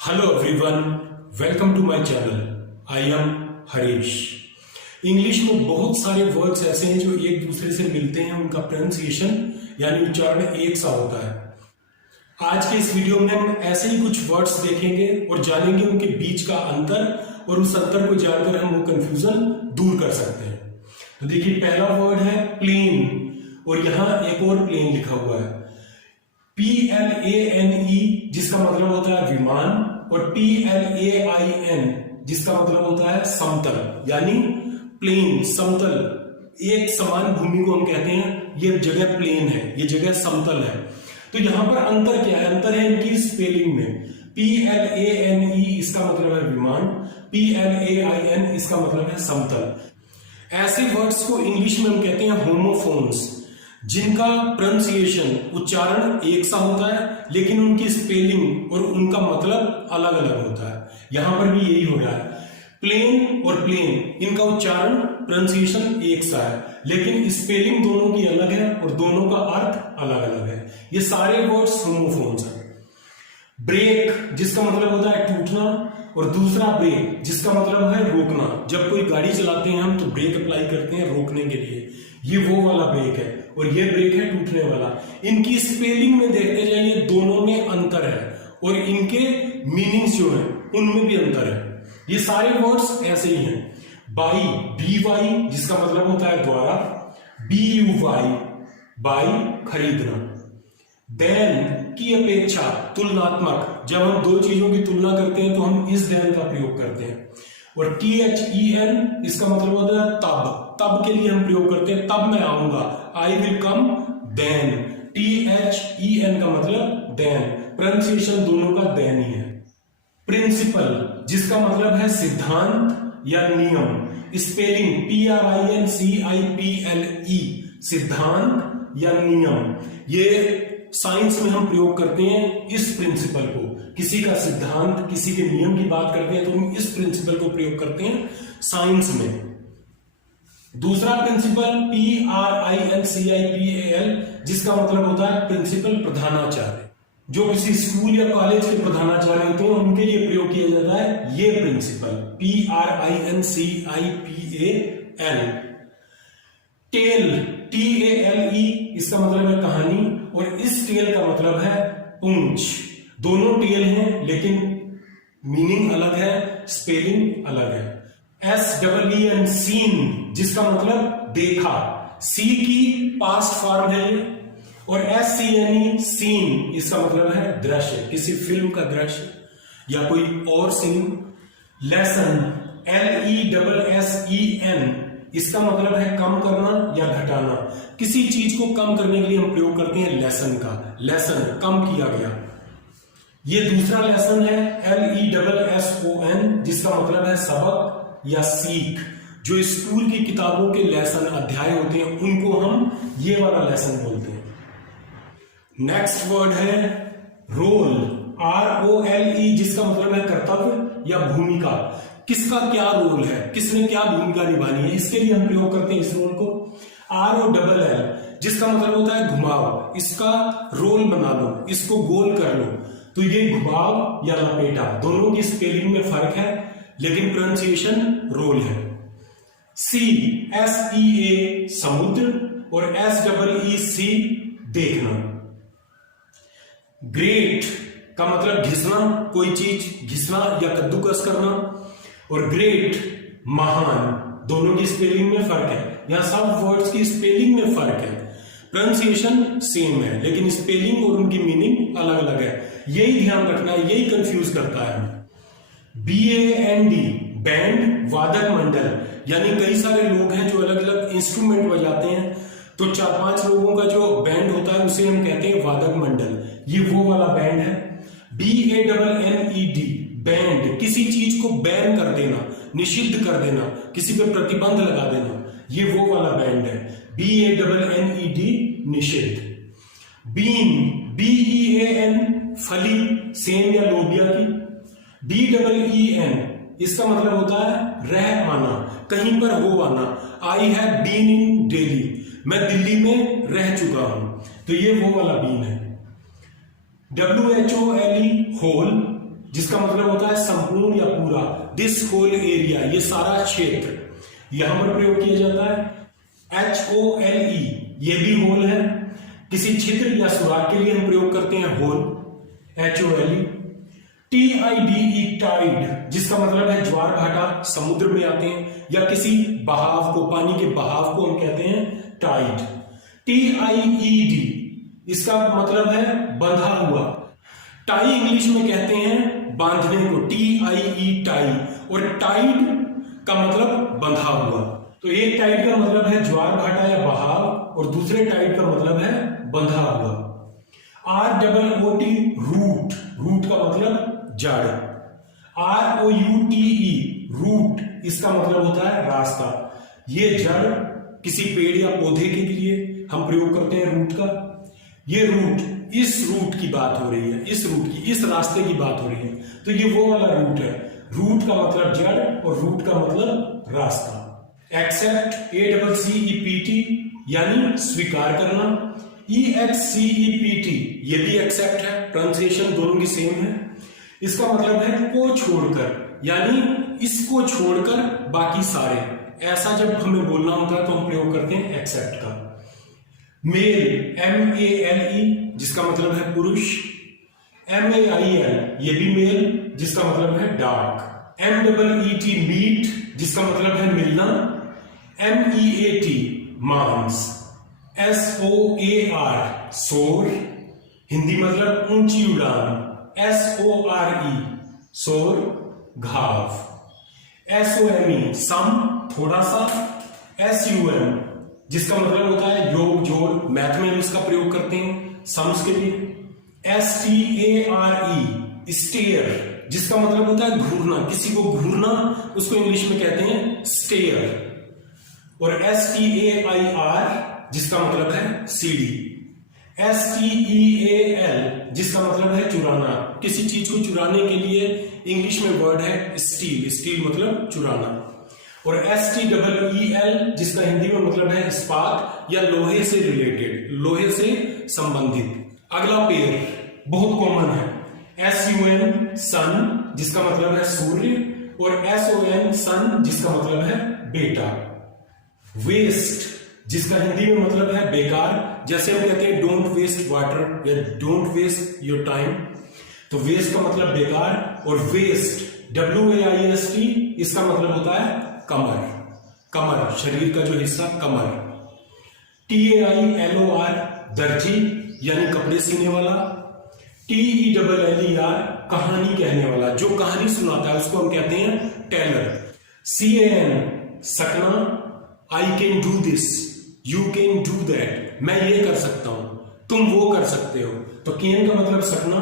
Hello everyone, welcome to my channel. I am Harish. English में बहुत सारे वर्ड्स ऐसे हैं जो एक दूसरे से मिलते हैं, उनका प्रोनाउंसिएशन यानी उच्चारण एक सा होता है। आज के इस वीडियो में हम ऐसे ही कुछ वर्ड्स देखेंगे और जानेंगे उनके बीच का अंतर, और उस अंतर को जानकर हम वो कंफ्यूजन दूर कर सकते हैं। तो देखिए, पहला वर्ड है प्लेन, और यहाँ एक और प्लेन लिखा हुआ है PLANE, जिसका मतलब होता है विमान, और PLAIN जिसका मतलब होता है समतल, यानी प्लेन समतल, एक समान भूमि को हम कहते हैं। ये जगह प्लेन है, ये जगह समतल है। तो यहां पर अंतर क्या है? अंतर है इनकी स्पेलिंग में। PLANE इसका मतलब है विमान, PLAIN इसका मतलब है समतल। ऐसे वर्ड्स को इंग्लिश में हम कहते हैं होमोफोन्स, जिनका प्रोनाउंसिएशन उच्चारण एक सा होता है, लेकिन उनकी स्पेलिंग और उनका मतलब अलग अलग होता है। यहां पर भी यही हो रहा है। प्लेन और प्लेन, इनका उच्चारण प्रोनाउंसिएशन एक सा है, लेकिन स्पेलिंग दोनों की अलग है और दोनों का अर्थ अलग अलग है। ये सारे वर्ड्स होमोफोन्स हैं। ब्रेक जिसका मतलब होता है टूटना, और दूसरा ब्रेक जिसका मतलब है रोकना। जब कोई गाड़ी चलाते हैं हम तो ब्रेक अप्लाई करते हैं रोकने के लिए, ये वो वाला ब्रेक है, और ये ब्रेक है टूटने वाला। इनकी स्पेलिंग में देखते जाइए, दोनों में अंतर है, और इनके मीनिंग्स जो है उनमें भी अंतर है। ये सारे वर्ड्स ऐसे ही हैं। बाई, BY जिसका मतलब होता है द्वारा, BUY बाई खरीदना। देन की अपेक्षा, तुलनात्मक, जब हम दो चीजों की तुलना करते हैं तो हम इस देन का प्रयोग करते हैं। और THEN इसका मतलब होता है तब, तब के लिए हम प्रयोग करते हैं, तब मैं आऊंगा, I will come then. THEN का मतलब देन, प्रोनाउंसिएशन दोनों का देन ही है। प्रिंसिपल जिसका मतलब है सिद्धांत या नियम, स्पेलिंग PRINCIPLE, सिद्धांत या नियम। ये साइंस में हम प्रयोग करते हैं इस प्रिंसिपल को। किसी का सिद्धांत, किसी के नियम की बात करते हैं तो हम इस प्रिंसिपल को प्रयोग करते हैं साइंस में। दूसरा प्रिंसिपल PRINCIPAL, जिसका मतलब होता है प्रिंसिपल प्रधानाचार्य। जो किसी स्कूल या कॉलेज के प्रधानाचार्य होते हैं उनके लिए प्रयोग किया जाता है ये प्रिंसिपल, PRINCIPAL। टेल, TALE इसका मतलब है कहानी, और इस टेल का मतलब है पूंछ। दोनों टेल हैं लेकिन मीनिंग अलग है, स्पेलिंग अलग है। SEEN सीन जिसका मतलब देखा, सी की पास्ट फॉर्म है ये, और SCNE सीन इसका मतलब है दृश्य, किसी फिल्म का दृश्य या कोई और सीन। लेसन, LESSEN इसका मतलब है कम करना या घटाना। किसी चीज को कम करने के लिए हम प्रयोग करते हैं लेसन का, लेसन कम किया गया। ये दूसरा लेसन है LESSON, जिसका मतलब है सबक या सीख। जो स्कूल की किताबों के लेसन अध्याय होते हैं उनको हम ये वाला लेसन बोलते हैं। नेक्स्ट वर्ड है रोल, ROLE, जिसका मतलब है कर्तव्य या भूमिका। किसका क्या रोल है, किसने क्या भूमिका निभानी है, इसके लिए हम प्रयोग करते हैं इस रोल को। ROLL जिसका मतलब होता है घुमाव, इसका रोल बना लो, इसको गोल कर लो। तो ये घुमाव या लपेटा, दोनों की स्पेलिंग में फर्क है लेकिन प्रोनाउंसिएशन रोल है। SEA समुद्र, और SEEC देखना। ग्रेट का मतलब घिसना, कोई चीज घिसना या कद्दूकस करना, और ग्रेट महान, दोनों की स्पेलिंग में फर्क है। यहां सब वर्ड्स की स्पेलिंग में फर्क है, प्रोनाउंसिएशन सेम है लेकिन स्पेलिंग और उनकी मीनिंग अलग अलग है। यही ध्यान रखना है, यही कंफ्यूज करता है। BAND बैंड, वादक मंडल, यानी कई सारे लोग हैं जो अलग अलग इंस्ट्रूमेंट बजाते हैं, तो 4-5 लोगों का जो बैंड होता है उसे हम कहते हैं वादक मंडल। ये वो वाला बैंड है। BANNED बैंड, किसी चीज को बैन कर देना, निषिद्ध कर देना, किसी पे प्रतिबंध लगा देना, ये वो वाला बैंड है। BANNED निषिद्ध। बीन, BEAN फली, सेम या लोबिया की। BEEN इसका मतलब होता है रह आना, कहीं पर हो आना। I have been in Delhi, मैं दिल्ली में रह चुका हूं, तो ये वो वाला बीन है। WHOLE होल, जिसका मतलब होता है संपूर्ण या पूरा, दिस होल एरिया, ये सारा क्षेत्र, यहां पर प्रयोग किया जाता है। HOLE, ये भी होल है, किसी छिद्र या सुराख के लिए हम प्रयोग करते हैं होल, HOLE। TIDE, टाइड, जिसका मतलब है ज्वार भाटा, समुद्र में आते हैं या किसी बहाव को, पानी के बहाव को हम कहते हैं टाइड। TIED, इसका मतलब है बंधा हुआ, टाई इंग्लिश में कहते हैं बांधने को, TIE, टाई, और टाइड का मतलब बंधा हुआ। तो एक टाइड का मतलब है ज्वार भाटा या बहाव और दूसरे टाइड का मतलब है बंधा हुआ। ROOT, रूट, रूट का मतलब जड़। ROUTE, रूट, इसका मतलब होता है रास्ता। ये जड़ किसी पेड़ या पौधे के लिए हम प्रयोग करते हैं रूट का। ये रूट, इस रूट की बात हो रही है, इस रूट की, इस रास्ते की बात हो रही है, तो ये वो वाला रूट है। रूट का मतलब जड़ और रूट का मतलब रास्ता। एक्सेप्ट, ACCEPT, यानी स्वीकार करना। EXCEPT, ये भी एक्सेप्ट है, प्रोनाउंसिएशन दोनों की सेम है। इसका मतलब है को छोड़कर, यानी इसको छोड़कर बाकी सारे, ऐसा जब हमें बोलना होता है तो हम प्रयोग करते हैं एक्सेप्ट का। मेल, MALE, जिसका मतलब है पुरुष। MAIL, ये भी मेल, जिसका मतलब है डार्क। MEAT, मीट, जिसका मतलब है मिलना। MEAT, मांस। SOAR, सोर, हिंदी मतलब ऊंची उड़ान। SORE, सोर, घाव। SOME, सम, थोड़ा सा। SUM, जिसका मतलब होता है योग, जोड़, मैथ में हम इसका प्रयोग करते हैं सम्स के लिए। STARE, स्टेयर, जिसका मतलब होता है घूरना, किसी को घूरना, उसको इंग्लिश में कहते हैं स्टेयर। और STAIR, जिसका मतलब है सीढ़ी। STEAL, जिसका मतलब है चुराना, किसी चीज को चुराने के लिए इंग्लिश में वर्ड है स्टील, स्टील मतलब चुराना। और STEEL, जिसका हिंदी में मतलब है इस्पात या लोहे से रिलेटेड, लोहे से संबंधित। अगला पेयर बहुत कॉमन है, SUN, सन, जिसका मतलब है सूर्य, और SON, सन, जिसका मतलब है बेटा। वेस्ट, जिसका हिंदी में मतलब है बेकार, जैसे हम कहते हैं डोंट वेस्ट वाटर या डोंट वेस्ट योर टाइम, तो वेस्ट का मतलब बेकार। और वेस्ट, WAIST, इसका मतलब होता है कमर, कमर, शरीर का जो हिस्सा, कमर। TAILOR, दर्जी, यानी कपड़े सीने वाला। TELLER, कहानी कहने वाला, जो कहानी सुनाता है उसको हम कहते हैं टेलर। CAN, सकना, I can do this, you can do that, मैं ये कर सकता हूं, तुम वो कर सकते हो, तो केन का मतलब सकना।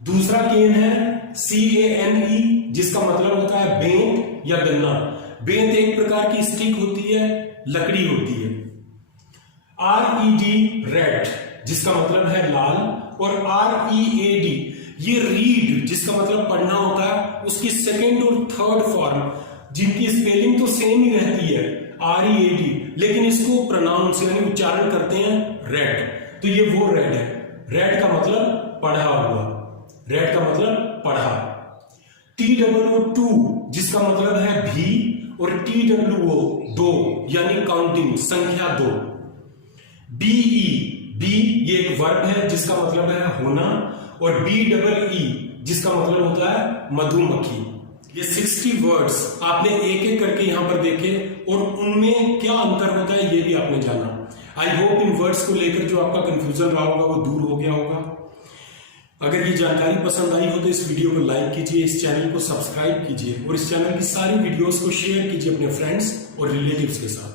दूसरा केन है CANE, जिसका मतलब होता है बेंत या गन्ना। बेंत एक प्रकार की स्टिक होती है, लकड़ी होती है। RED, रेड, जिसका मतलब है लाल। और READ, ये रीड, जिसका मतलब पढ़ना होता है, उसकी सेकेंड और थर्ड फॉर्म, जिनकी स्पेलिंग तो सेम ही रहती है, READ, लेकिन इसको प्रोनाउंस यानी उच्चारण करते हैं रेड, तो ये वो रेड है। रेड का मतलब पढ़ा हुआ, रेड का मतलब पढ़ा। TWO2, जिसका मतलब है भी, और TWO, दो, यानी काउंटिंग, संख्या 2। BE, बी, ये एक वर्ब है जिसका मतलब है होना। और BEE, जिसका मतलब होता है मधुमक्खी। ये 60 वर्ड्स आपने एक एक करके यहां पर देखे और उनमें क्या अंतर होता है ये भी आपने जाना। आई होप इन वर्ड्स को लेकर जो आपका कंफ्यूजन रहा होगा वो दूर हो गया होगा। अगर ये जानकारी पसंद आई हो तो इस वीडियो को लाइक कीजिए, इस चैनल को सब्सक्राइब कीजिए और इस चैनल की सारी वीडियोस को शेयर कीजिए अपने फ्रेंड्स और रिलेटिव्स के साथ।